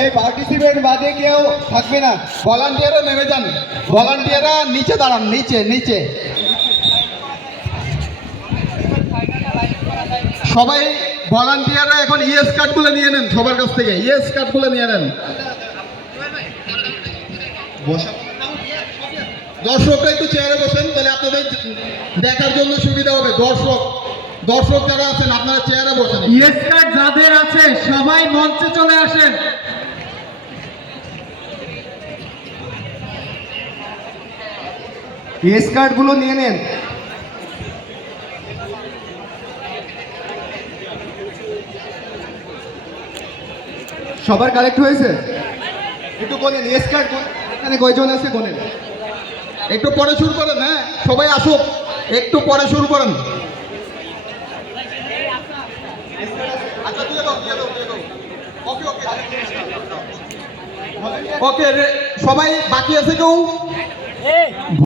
এই পার্টিসিপেন্ট বাদে কেউ থাকবে না, ভলান্টিয়াররা নেমে যান, ভলান্টিয়াররা নিচে দাঁড়ান, নিচে নিচে সবাই। ভলান্টিয়াররা এখন ইয়েস কার্ডগুলো নিয়ে নেন, সবার কাছ থেকে ইয়েস কার্ডগুলো নিয়ে নেন। দর্শকরা একটু চেয়ারে বসেন, তাহলে আপনাদের দেখার জন্য সুবিধা হবে। দর্শক যারা আছেন আপনারা চেয়ারে বসেন। ইয়েস কার্ড যাদের আছে সবাই মঞ্চে চলে আসেন। ইয়েস কার্ডগুলো নিয়ে নেন। সবার কালেক্ট হয়েছে? একটু বলেন ইয়েস কার্ড এখানে কয়জন আছে বলেন। একটু পরে শুরু করেন, হ্যাঁ সবাই আসুক, একটু পরে শুরু করেন। ওকে, সবাই বাকি আছে কেউ?